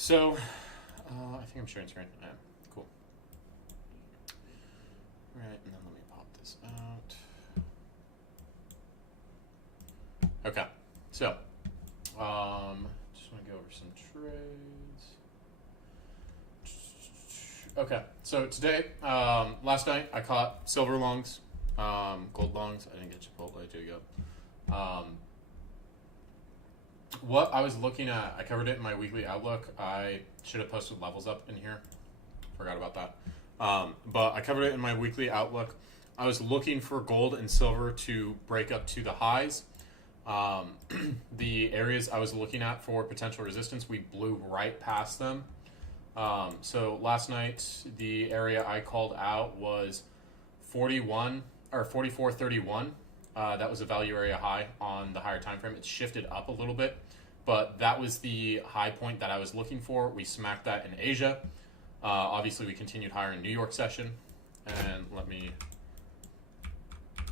So, I think I'm sharing screen. Yeah, cool. Right, and then let me pop this out. Okay, so, just want to go over some trades. Okay, so today, last night I caught silver longs, gold longs. I didn't get Chipotle, Jacob. What I was looking at, I covered it in my weekly outlook. I should have posted levels up in here. Forgot about that. But I covered it in my weekly outlook. I was looking for gold and silver to break up to the highs. The areas I was looking at for potential resistance, we blew right past them. So last night, the area I called out was 41 or 44.31. That was a value area high on the higher time frame. It shifted up a little bit, but that was the high point that I was looking for. We smacked that in Asia. Obviously, we continued higher in New York session, and let me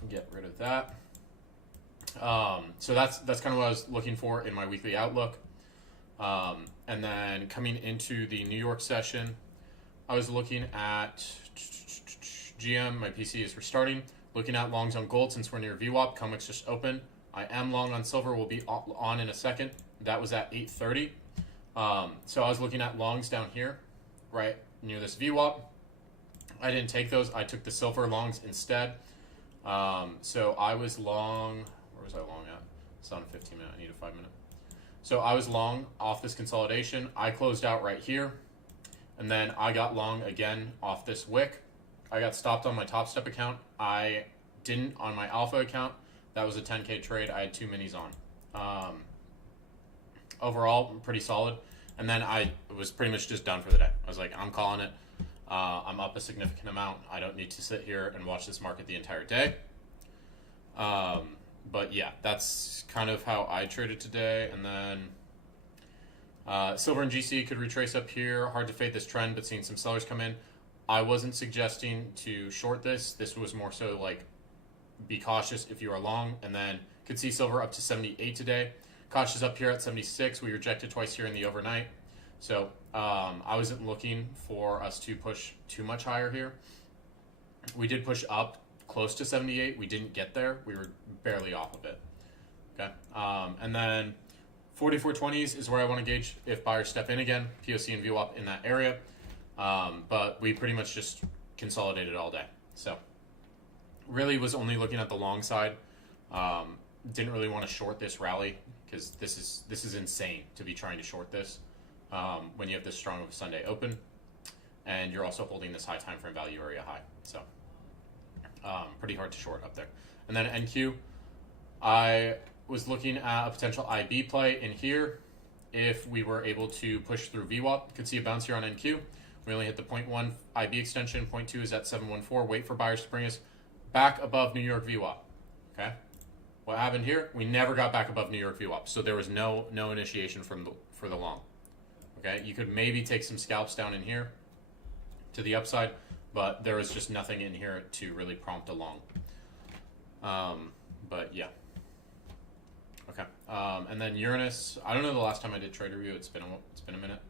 get rid of that. So that's kind of what I was looking for in my weekly outlook. And then coming into the New York session, I was looking at GM. My PC is restarting. Looking at longs on gold since we're near VWAP. COMEX just opened. I am long on silver. We'll be on in a second. That was at 8:30. So I was looking at longs down here, right near this VWAP. I didn't take those. I took the silver longs instead. So I was long. Where was I long at? It's on a 15 minute. I need a 5 minute. So I was long off this consolidation. I closed out right here. And then I got long again off this wick. I got stopped on my Top Step account. I didn't on my Alpha account. That was a 10K trade. I had 2 minis on. Overall, pretty solid. And then I was pretty much just done for the day. I was like, I'm calling it. I'm up a significant amount. I don't need to sit here and watch this market the entire day. But yeah, that's kind of how I traded today. And then silver and GC could retrace up here. Hard to fade this trend, but seeing some sellers come in. I wasn't suggesting to short this. This was more so like be cautious if you are long, and then could see silver up to 78 today. Cautious up here at 76. We rejected twice here in the overnight. So I wasn't looking for us to push too much higher here. We did push up close to 78. We didn't get there. We were barely off of it. Okay. And then 44.20s is where I want to gauge if buyers step in again. POC and VWAP in that area. But we pretty much just consolidated all day. So really was only looking at the long side. Didn't really want to short this rally because this is insane to be trying to short this when you have this strong of a Sunday open and you're also holding this high time frame value area high. So pretty hard to short up there. And then NQ, I was looking at a potential IB play in here. If we were able to push through VWAP, could see a bounce here on NQ. We only hit the 0.1 IB extension. 0.2 is at 714. Wait for buyers to bring us back above New York VWAP. Okay. What happened here? We never got back above New York VWAP, so there was no initiation for the long. Okay. You could maybe take some scalps down in here to the upside, but there was just nothing in here to really prompt a long. But yeah. Okay. And then Uranus. I don't know the last time I did trade review. It's been a minute.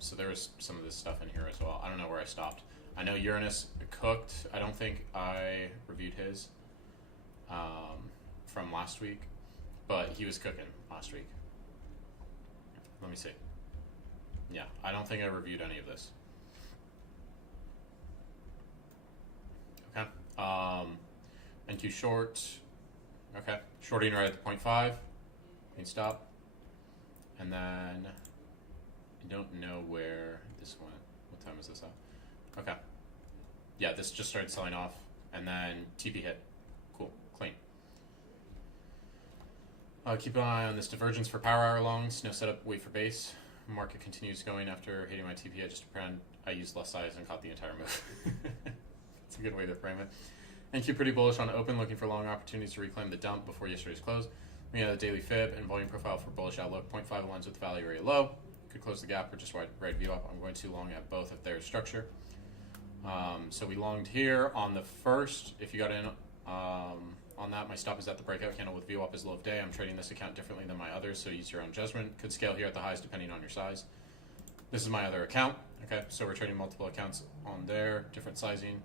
So there was some of this stuff in here as well. I don't know where I stopped. I know Uranus cooked. I don't think I reviewed his from last week, but he was cooking last week. Let me see. Yeah, I don't think I reviewed any of this. Okay. NQ short. Okay. Shorting right at the 0.5. Clean stop. And then I don't know where this went. What time is this at? Okay. Yeah, this just started selling off. And then TP hit. Cool. Clean. Keep an eye on this divergence for power hour longs. No setup, wait for base. Market continues going after hitting my TP. I just pretend I used less size and caught the entire move. It's a good way to frame it. NQ pretty bullish on open, looking for long opportunities to reclaim the dump before yesterday's close. We have the daily fib and volume profile for bullish outlook. 0.5 aligns with the value area low. Could close the gap or just right view up. I'm going too long at both of their structure. So we longed here on the first. If you got in on that, my stop is at the breakout candle with VWAP as low of day. I'm trading this account differently than my others, so use your own judgment. Could scale here at the highs depending on your size. This is my other account. Okay, so we're trading multiple accounts on there, different sizing.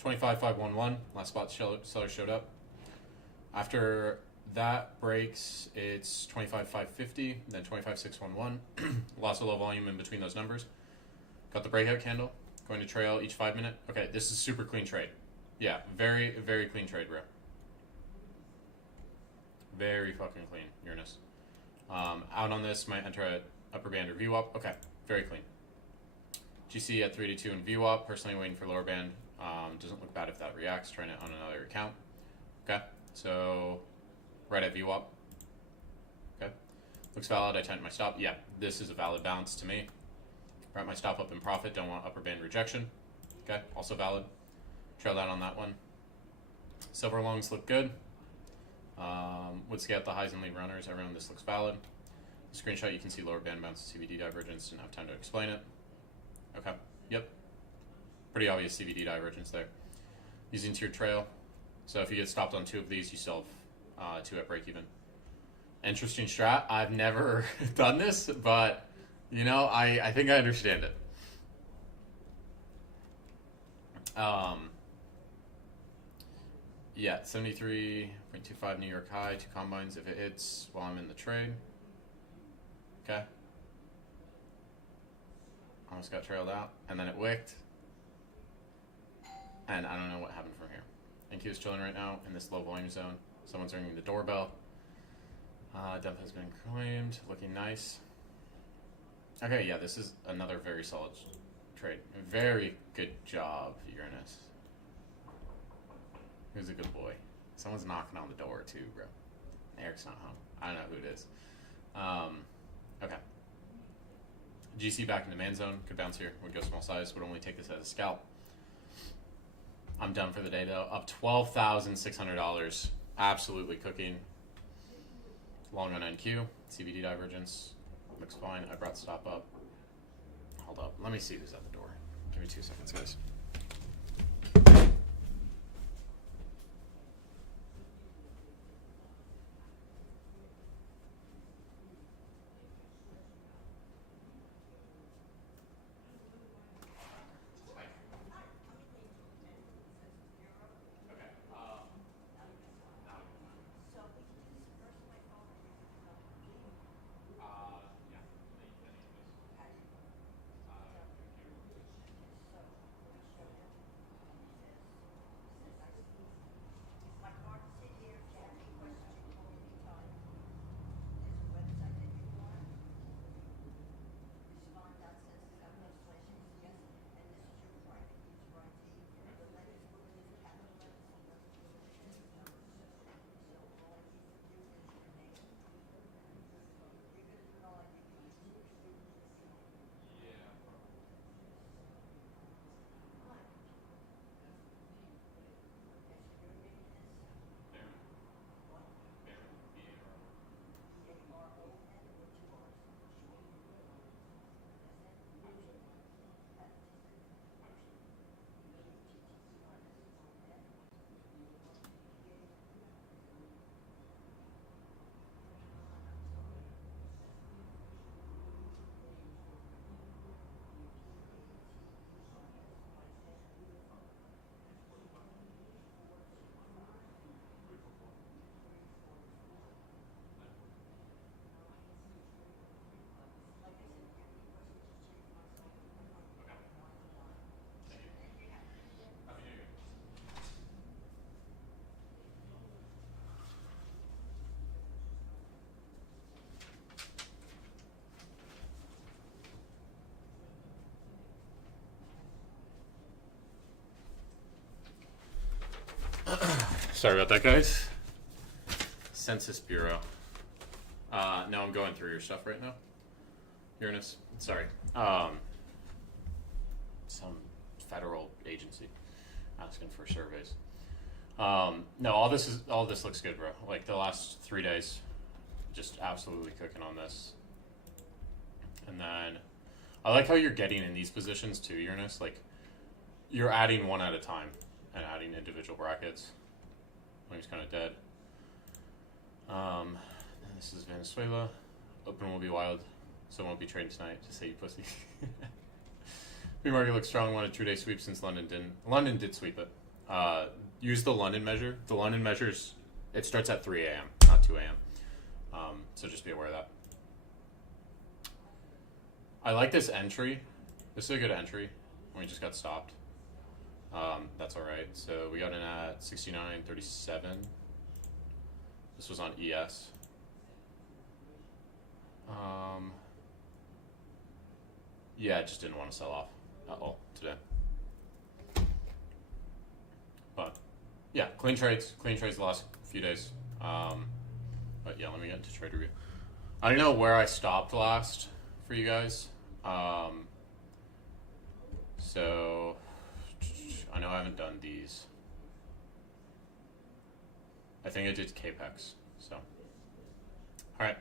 25,511, last spot seller showed up. After that breaks, it's 25,550, then 25,611. Lots of low volume in between those numbers. Got the breakout candle, going to trail each 5 minute. Okay, this is super clean trade. Yeah, very, very clean trade, bro. Very fucking clean, Uranus. Out on this, might enter at upper band or VWAP. Okay, very clean. GC at 382 and VWAP. Personally waiting for lower band. Doesn't look bad if that reacts. Trying it on another account. Okay, so right at VWAP. Okay, looks valid. I tightened my stop. Yeah, this is a valid bounce to me. Wrap my stop up in profit. Don't want upper band rejection. Okay, also valid. Trail down on that one. Silver longs look good. Would scale the highs and lead runners. Everyone, this looks valid. The screenshot, you can see lower band bounce, CVD divergence. Didn't have time to explain it. Okay, yep. Pretty obvious CVD divergence there. Using tiered trail. So if you get stopped on 2 of these, you still have 2 at break even. Interesting strat. I've never done this, but you know, I think I understand it. Yeah, 73.25 New York high, 2 combines if it hits while I'm in the trade. Okay. Almost got trailed out, and then it wicked. And I don't know what happened from here. NQ is chilling right now in this low volume zone. Someone's ringing the doorbell. Dev has been claimed, looking nice. Okay, yeah, this is another very solid trade. Very good job, Uranus. Who's a good boy? Someone's knocking on the door too, bro. Eric's not home. I don't know who it is. Okay. GC back in demand zone. Could bounce here. Would go small size. Would only take this as a scalp. I'm done for the day though. Up $12,600. Absolutely cooking. Long on NQ. CVD divergence. Looks fine. I brought stop up. Hold up. Let me see who's at the door. Give me 2 seconds, guys. Sorry about that, guys. Census Bureau. No, I'm going through your stuff right now. Uranus. Sorry. Some federal agency asking for surveys. No, all this looks good, bro. Like the last 3 days, just absolutely cooking on this. And then I like how you're getting in these positions too, Uranus. Like you're adding one at a time and adding individual brackets. He's kind of dead. This is Venezuela. Open will be wild. so I won't be trading tonight. Just say you pussy. Pre-market looks strong. Wanted 2-day sweep since London didn't. London did sweep it. Use the London measure. The London measures, it starts at 3 a.m., not 2 a.m. So just be aware of that. I like this entry. This is a good entry. We just got stopped. That's all right. So we got in at 69.37. This was on ES. Yeah, I just didn't want to sell off at all today. But yeah, clean trades the last few days. But yeah, let me get into trade review. I don't know where I stopped last for you guys. So I know I haven't done these. I think I did Capex. So all right,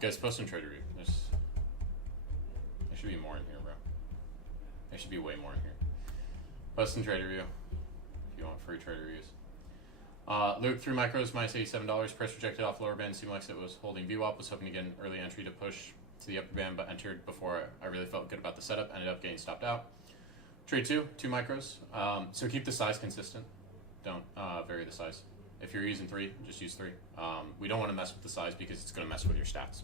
guys, post some trade review. There should be more in here, bro. There should be way more in here. Post some trade review if you want free trade reviews. Luke, 3 micros, minus $87. Price rejected off lower band. Seemed like it was holding VWAP. Was hoping to get an early entry to push to the upper band, but entered before I really felt good about the setup. Ended up getting stopped out. Trade 2 micros. So keep the size consistent. Don't vary the size. If you're using 3, just use 3. We don't want to mess with the size because it's going to mess with your stats.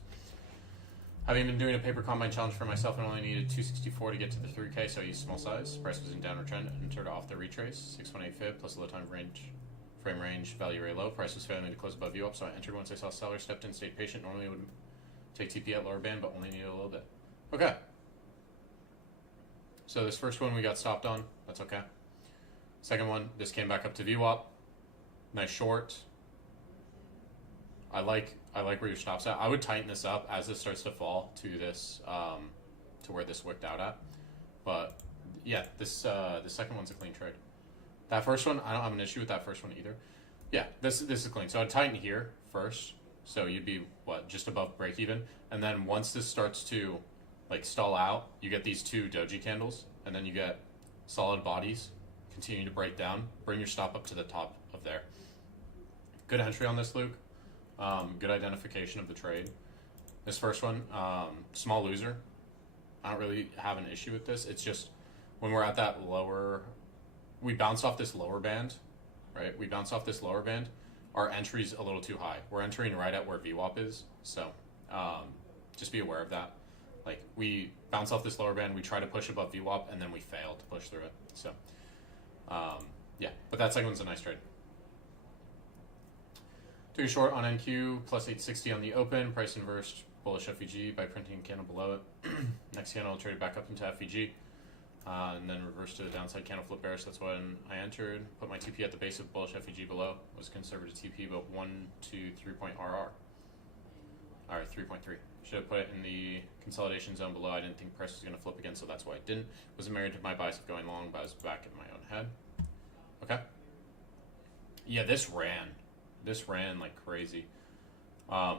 Having been doing a paper combine challenge for myself and only needed 264 to get to the 3K, so I used small size. Price was in downward trend. Entered off the retrace. 618 fib plus low time frame range, value very low. Price was failing to close above view up, so I entered once I saw seller, stepped in, stayed patient. Normally it would take TP at lower band, but only needed a little bit. Okay. So this first one we got stopped on. That's okay. Second one, this came back up to VWAP. Nice short. I like where your stop's at. I would tighten this up as this starts to fall to this to where this wicked out at. But yeah, this the second one's a clean trade. That first one, I don't have an issue with that first one either. Yeah, this is clean. So I'd tighten here first. So you'd be just above break even, and then once this starts to like stall out, you get these 2 doji candles, and then you get solid bodies continue to break down. Bring your stop up to the top of there. Good entry on this, Luke. Good identification of the trade. This first one, small loser. I don't really have an issue with this. It's just when we're at that lower, we bounced off this lower band, right? We bounced off this lower band. Our entry's a little too high. We're entering right at where VWAP is. So just be aware of that. Like we bounce off this lower band, we try to push above VWAP, and then we fail to push through it. So yeah, but that second one's a nice trade. Took a short on NQ, plus 860 on the open. Price inversed bullish FVG by printing candle below it. Next candle traded back up into FVG. And then reversed to the downside candle flip bearish. That's when I entered. Put my TP at the base of bullish FVG below. Was conservative TP, but 1 to 3 point RR. All right, 3.3. Should have put it in the consolidation zone below. I didn't think price was going to flip again, so that's why I didn't. Wasn't married to my bias of going long, but I was back in my own head. Okay. Yeah, this ran. This ran like crazy.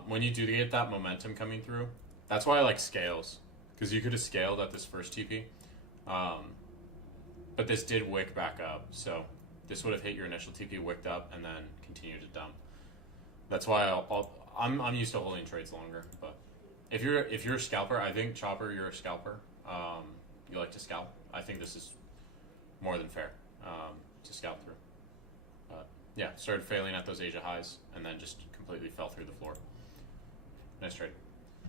When you do get that momentum coming through, that's why I like scales, because you could have scaled at this first TP. But this did wick back up, so this would have hit your initial TP, wicked up, and then continued to dump. That's why I'm used to holding trades longer. But if you're a scalper, I think Chopper, you're a scalper. You like to scalp. I think this is more than fair to scalp through. Yeah, started failing at those Asia highs, and then just completely fell through the floor. Nice trade.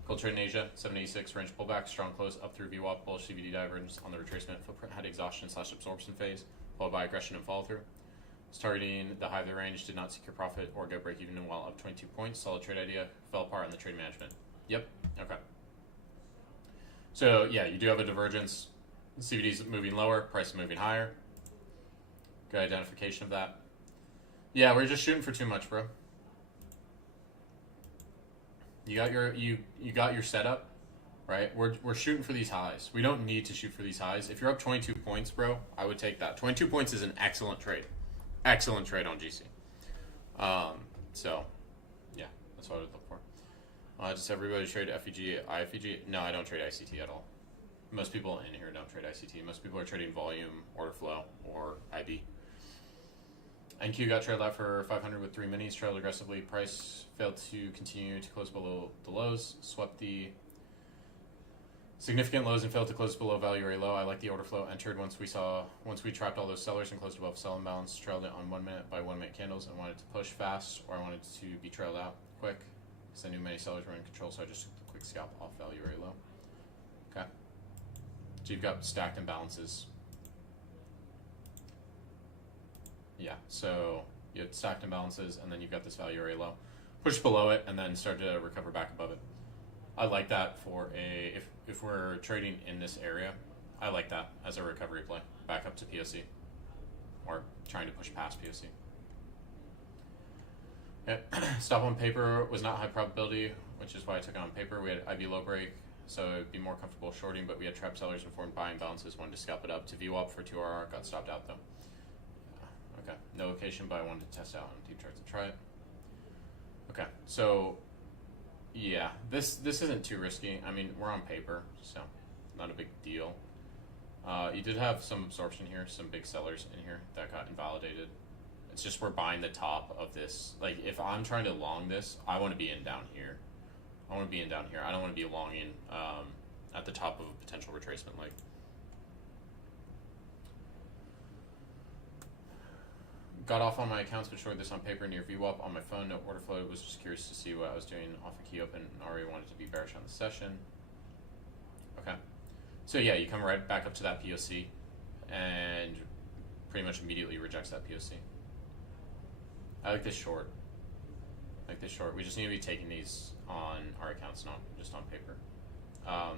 Gold trade in Asia, 786 range pullback, strong close up through VWAP, bullish CVD divergence on the retracement. Footprint had exhaustion / absorption phase, followed by aggression and follow through. Was targeting the high of the range, did not secure profit or get break even while up 22 points. Solid trade idea, fell apart in the trade management. Yep, okay. So yeah, you do have a divergence. CVD's moving lower, price is moving higher. Good identification of that. Yeah, we're just shooting for too much, bro. You got your setup, right? We're shooting for these highs. We don't need to shoot for these highs. If you're up 22 points, bro, I would take that. 22 points is an excellent trade. Excellent trade on GC. So, yeah, that's what I would look for. Does everybody trade FEG, IFEG? No, I don't trade ICT at all. Most people in here don't trade ICT. Most people are trading volume, order flow, or IB. NQ got trailed out for 500 with 3 minis, trailed aggressively. Price failed to continue to close below the lows. Swept the Significant lows and failed to close below value area low. I like the order flow entered once we trapped all those sellers and closed above sell imbalance, trailed it on 1 minute by 1 minute candles and wanted to push fast, or I wanted to be trailed out quick because I knew many sellers were in control, so I just took the quick scalp off value area low. Okay. So you've got stacked imbalances. Yeah, so you had stacked imbalances and then you've got this value area low. Push below it and then start to recover back above it. I like that for if we're trading in this area, I like that as a recovery play, back up to POC, or trying to push past POC. Okay. Stop on paper was not high probability, which is why I took it on paper. We had IB low break, so it'd be more comfortable shorting, but we had trap sellers and formed buying balances, wanted to scalp it up to VWAP for 2RR, got stopped out though. Okay, no location, but I wanted to test out on deep charts and try it. Okay, so yeah, this isn't too risky. I mean, we're on paper, so not a big deal. You did have some absorption here, some big sellers in here that got invalidated. It's just we're buying the top of this. Like, if I'm trying to long this, I want to be in down here. I want to be in down here. I don't want to be longing at the top of a potential retracement leg. Got off on my accounts, but showed this on paper near VWAP on my phone. No order flow. Was just curious to see what I was doing off a key open. And already wanted to be bearish on the session. Okay. So yeah, you come right back up to that POC and pretty much immediately rejects that POC. I like this short. We just need to be taking these on our accounts, not just on paper.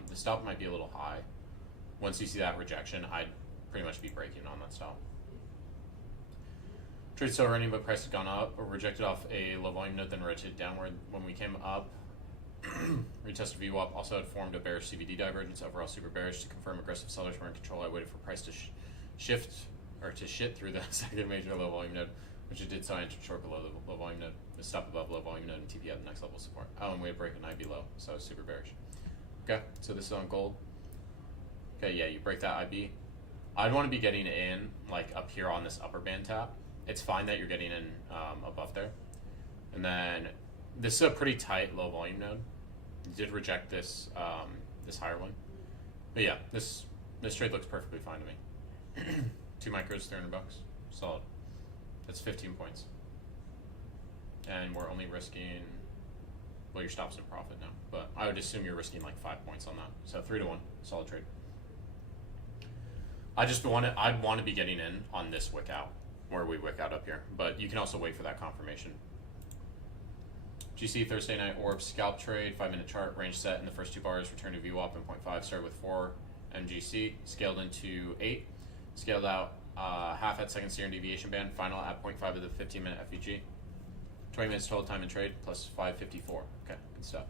The stop might be a little high. Once you see that rejection, I'd pretty much be breaking on that stop. Trade still running, but price had gone up, or rejected off a low volume node, then rotated downward. When we came up, retested VWAP, also had formed a bearish CVD divergence, overall super bearish. To confirm aggressive sellers were in control, I waited for price to shift, or to shit through the second major low volume node, which it did, so I entered short below the low volume node, the stop above low volume node, and TP at the next level of support. Oh, and we had break an IB low, so super bearish. Okay, so this is on gold. Okay, yeah, you break that IB. I'd want to be getting in, like, up here on this upper band tap. It's fine that you're getting in above there. And then this is a pretty tight low volume node. You did reject this this higher one. But yeah, this trade looks perfectly fine to me. 2 micros, $300. Solid. That's 15 points. And we're only risking, well, your stop's in profit now, but I would assume you're risking like 5 points on that. So 3-1, solid trade. I'd want to be getting in on this wick out, where we wick out up here, but you can also wait for that confirmation. GC Thursday night orb scalp trade, 5-minute chart, range set in the first 2 bars, return to VWAP in 0.5, started with 4 MGC, scaled into 8, scaled out half at second standard deviation band, final at 0.5 of the 15-minute FVG. 20 minutes total time in trade, plus 554. Okay, good stuff.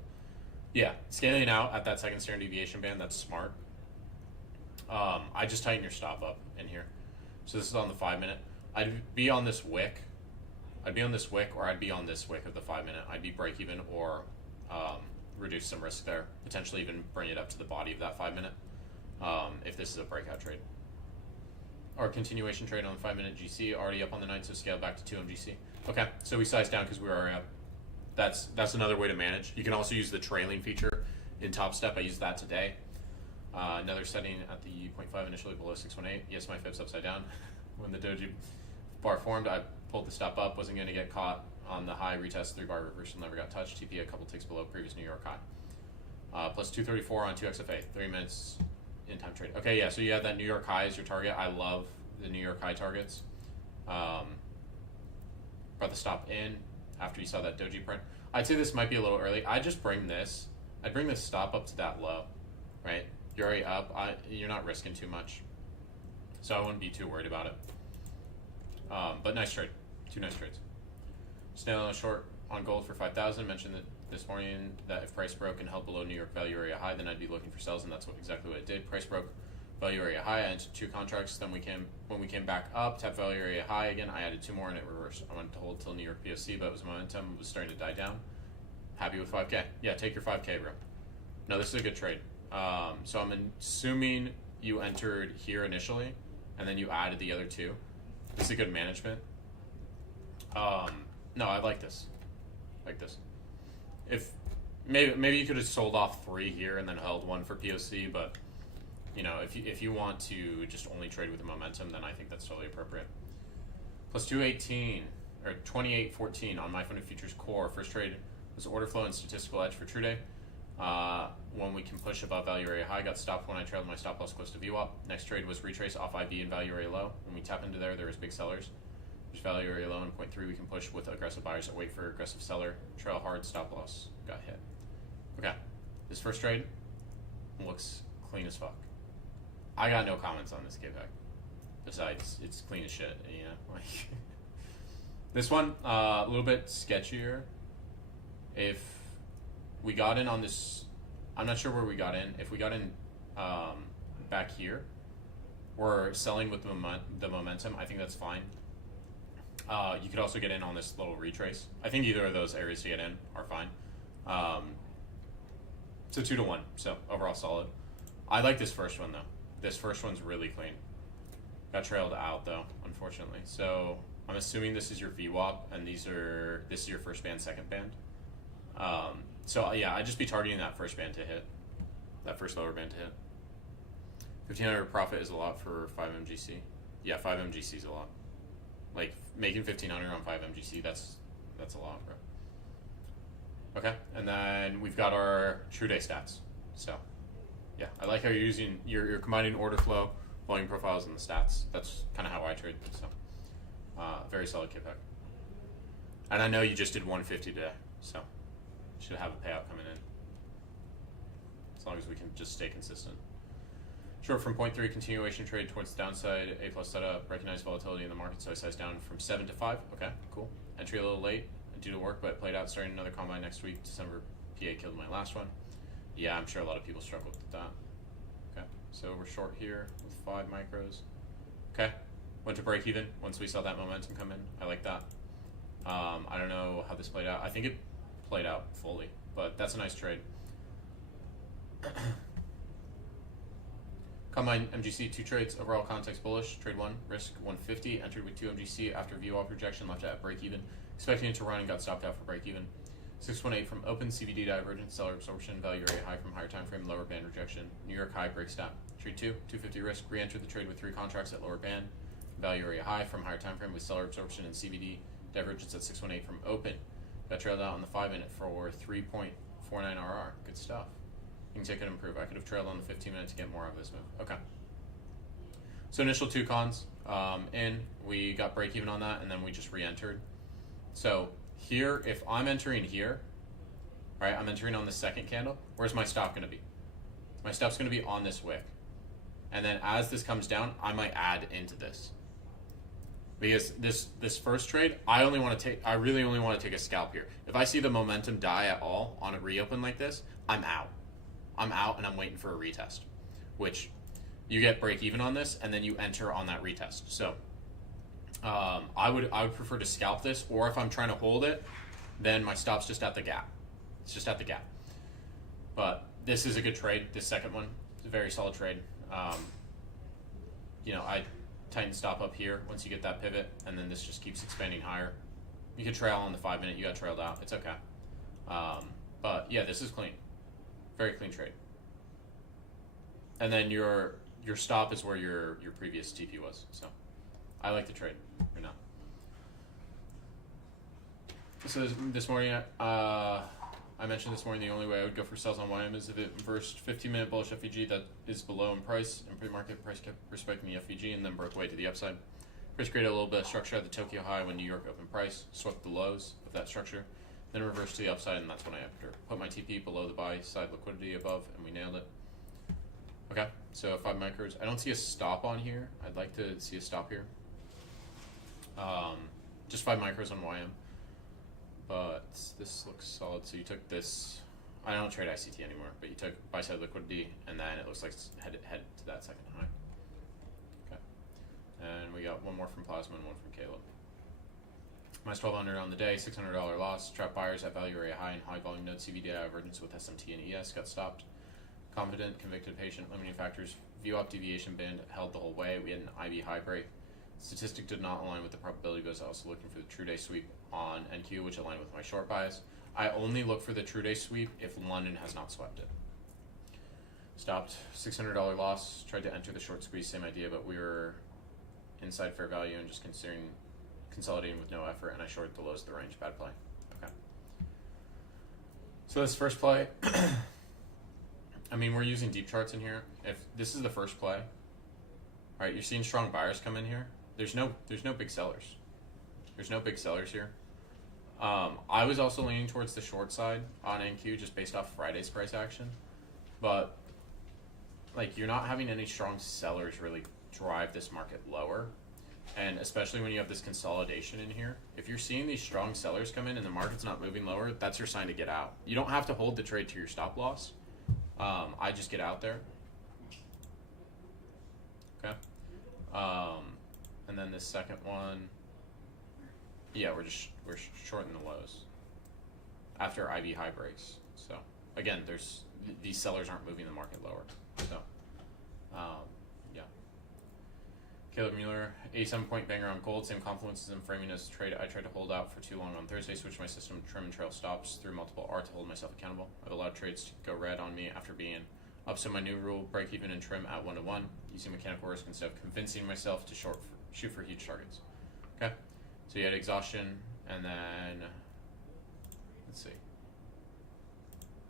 Yeah, scaling out at that second standard deviation band, that's smart. I just tighten your stop up in here. So this is on the 5-minute. I'd be on this wick. I'd be on this wick, or I'd be on this wick of the 5-minute. I'd be break even or reduce some risk there. Potentially even bring it up to the body of that 5-minute if this is a breakout trade. Our continuation trade on the 5-minute GC, already up on the 9, so scaled back to 2 MGC. Okay, so we sized down because we were already up. That's another way to manage. You can also use the trailing feature in Top Step. I used that today. Another setting at the 0.5 initially below 618. Yes, my fib's upside down. When the doji bar formed, I pulled the stop up, wasn't going to get caught on the high retest, 3-bar reversal, never got touched. TP a couple ticks below previous New York high. Plus 234 on 2XFA, 3 minutes in time trade. Okay, yeah, so you have that New York high as your target. I love the New York high targets. Brought the stop in after you saw that doji print. I'd say this might be a little early. I'd bring this stop up to that low, right? You're already up. You're not risking too much. So I wouldn't be too worried about it. But nice trade. 2 nice trades. Snail on a short on gold for 5,000. Mentioned that this morning that if price broke and held below New York value area high, then I'd be looking for sells, and that's exactly what it did. Price broke value area high. I entered 2 contracts. Then when we came back up, tapped value area high again. I added 2 more and it reversed. I wanted to hold till New York POC, but it was momentum. It was starting to die down. Happy with 5K. Yeah, take your 5K, bro. No, this is a good trade. So I'm assuming you entered here initially, and then you added the other 2. This is a good management. No, I like this. If maybe you could have sold off 3 here and then held 1 for POC, but you know, if you want to just only trade with the momentum, then I think that's totally appropriate. Plus 218 or 2814 on MyFunded Futures Core. First trade was order flow and statistical edge for True Day. When we can push above value area high, got stopped when I trailed my stop loss close to VWAP. Next trade was retrace off IB and value area low. When we tap into there was big sellers. There's value area low and 0.3 we can push with aggressive buyers that wait for aggressive seller. Trail hard, stop loss, got hit. Okay, this first trade looks clean as fuck. I got no comments on this KPEG. Besides, it's clean as shit, you know? Like this one, a little bit sketchier. If we got in on this, I'm not sure where we got in. If we got in back here, we're selling with the momentum. I think that's fine. You could also get in on this little retrace. I think either of those areas to get in are fine. So 2 to 1. So overall solid. I like this first one though. This first one's really clean. Got trailed out though, unfortunately. So I'm assuming this is your VWAP and this is your first band, second band. So yeah, I'd just be targeting that first band to hit. That first lower band to hit. 1500 profit is a lot for 5 MGC. Yeah, 5 MGC is a lot. Like making 1500 on 5 MGC, that's a lot, bro. Okay, and then we've got our True Day stats. So yeah, I like how you're combining order flow, volume profiles, and the stats. That's kind of how I trade. So very solid KPEG. And I know you just did 150 today, so you should have a payout coming in. As long as we can just stay consistent. Short from 0.3 continuation trade towards the downside. A plus setup. Recognize volatility in the market, so I sized down from 7 to 5. Okay, cool. Entry a little late due to work, but played out starting another combine next week. December PA killed my last one. Yeah, I'm sure a lot of people struggled with that. Okay, so we're short here with 5 micros. Okay, went to break even once we saw that momentum come in. I like that. I don't know how this played out. I think it played out fully, but that's a nice trade. Combine MGC 2 trades, overall context bullish. Trade 1, risk 150, entered with 2 MGC after VWAP rejection, left at break even. Expecting it to run and got stopped out for break even. 618 from open, CVD divergence, seller absorption, value area high from higher time frame, lower band rejection. New York high break stop. Trade 2, 250 risk, re-entered the trade with 3 contracts at lower band, value area high from higher time frame with seller absorption and CVD divergence at 618 from open. Got trailed out on the 5 minute for 3.49 RR. Good stuff. Things I could improve. I could have trailed on the 15 minute to get more of this move. Okay. So initial 2 cons we got break even on that, and then we just re-entered. So here, if I'm entering here, right, I'm entering on the second candle. Where's my stop going to be? My stop's going to be on this wick. And then as this comes down, I might add into this. Because this first trade, I really only want to take a scalp here. If I see the momentum die at all on a reopen like this, I'm out. I'm out and I'm waiting for a retest, which you get break even on this and then you enter on that retest. So I would prefer to scalp this, or if I'm trying to hold it, then my stop's just at the gap. It's just at the gap. But this is a good trade. This second one is a very solid trade. I tighten stop up here once you get that pivot, and then this just keeps expanding higher. You could trail on the 5 minute. You got trailed out. It's okay. But yeah, this is clean. Very clean trade. And then your stop is where your previous TP was. So I like the trade right now. So this morning, I mentioned this morning the only way I would go for sells on YM is if it reversed 15-minute bullish FEG that is below in price, and pre-market price kept respecting the FEG and then broke away to the upside. Price created a little bit of structure at the Tokyo high when New York opened price, swept the lows of that structure, then reversed to the upside, and that's when I put my TP below the buy side liquidity above, and we nailed it. Okay, so 5 micros. I don't see a stop on here. I'd like to see a stop here. Just 5 micros on YM. But this looks solid. So you took this. I don't trade ICT anymore, but you took buy side liquidity, and then it looks like it's head to that second high. Okay, and we got one more from Plasma and one from Caleb. Minus 1200 on the day, $600 loss. Trap buyers at value area high and high volume node. CVD divergence with SMT and ES got stopped. Confident, convicted, patient, limiting factors. VWAP deviation band held the whole way. We had an IB high break. Statistic did not align with the probability, but I was also looking for the true day sweep on NQ, which aligned with my short bias. I only look for the true day sweep if London has not swept it. Stopped, $600 loss. Tried to enter the short squeeze, same idea, but we were inside fair value and just considering consolidating with no effort, and I shorted the lows of the range. Bad play. Okay. So this first play, I mean, we're using deep charts in here. If this is the first play, all right, you're seeing strong buyers come in here. There's no big sellers. There's no big sellers here. I was also leaning towards the short side on NQ just based off Friday's price action, but like you're not having any strong sellers really drive this market lower, and especially when you have this consolidation in here. If you're seeing these strong sellers come in and the market's not moving lower, that's your sign to get out. You don't have to hold the trade to your stop loss. I just get out there. Okay. And then this second one, yeah, we're shorting the lows after IB high breaks. So again, these sellers aren't moving the market lower. So yeah. Caleb Mueller, 87-point banger on gold. Same confluences in framing as trade. I tried to hold out for too long on Thursday. Switched my system, trim and trail stops through multiple R to hold myself accountable. I've allowed trades to go red on me after being up. So my new rule: break even and trim at 1-to-1, using mechanical risk instead of convincing myself to shoot for huge targets. Okay. So you had exhaustion, and then let's see.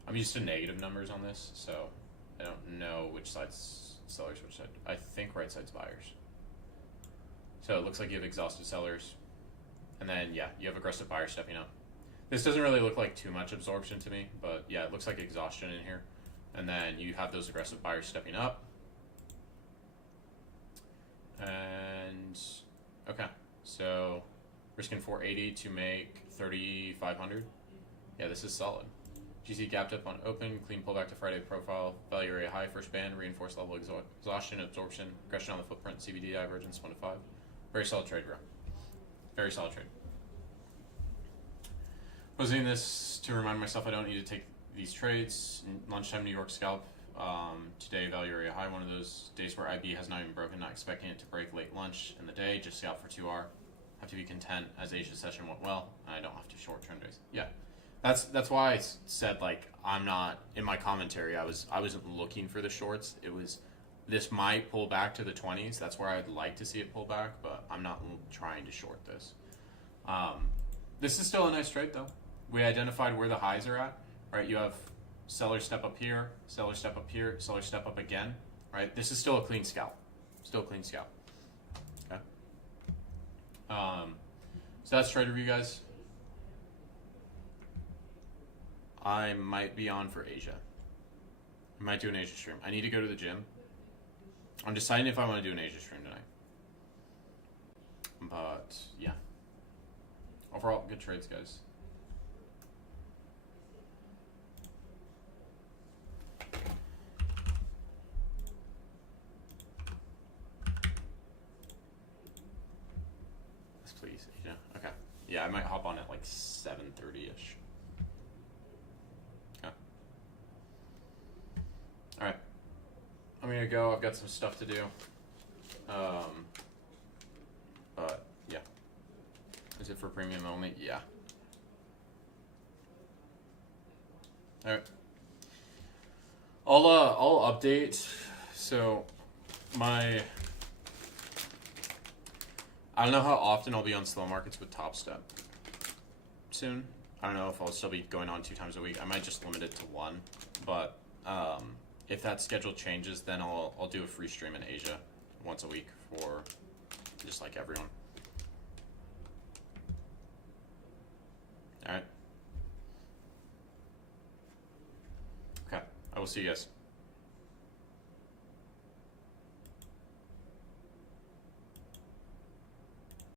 I'm used to negative numbers on this, so I don't know which side's sellers, which side. I think right side's buyers. So it looks like you have exhausted sellers, and then yeah, you have aggressive buyers stepping up. This doesn't really look like too much absorption to me, but yeah, it looks like exhaustion in here. And then you have those aggressive buyers stepping up. And okay, so risking 480 to make 3,500. Yeah, this is solid. GC gapped up on open, clean pullback to Friday profile, value area high, first band, reinforced level exhaustion, absorption, aggression on the footprint, CBD divergence 1-to-5. Very solid trade, bro. Very solid trade. Posing this to remind myself I don't need to take these trades. Lunchtime New York scalp. Today value area high, one of those days where IB has not even broken, not expecting it to break late lunch in the day, just scalp for 2R. Have to be content as Asia session went well, and I don't have to short trend days. Yeah. That's why I said, like, I'm not in my commentary. I wasn't looking for the shorts. It was, this might pull back to the 20s. That's where I'd like to see it pull back, but I'm not trying to short this. This is still a nice trade though. We identified where the highs are at. Right, you have seller step up here, seller step up here, seller step up again. Right, this is still a clean scalp. Still a clean scalp. Okay. So that's trade review, guys. I might be on for Asia. I might do an Asia stream. I need to go to the gym. I'm deciding if I want to do an Asia stream tonight. But yeah. Overall, good trades, guys. Yes, please, Asia. Okay. Yeah, I might hop on at like 7:30ish. Alright, I'm gonna go. I've got some stuff to do. But yeah. Is it for premium only? Yeah. Alright. I'll update. So I don't know how often I'll be on slow markets with Top Step soon. I don't know if I'll still be going on 2 times a week. I might just limit it to 1, but if that schedule changes, then I'll do a free stream in Asia once a week for just like everyone. All right. Okay. I will see you guys.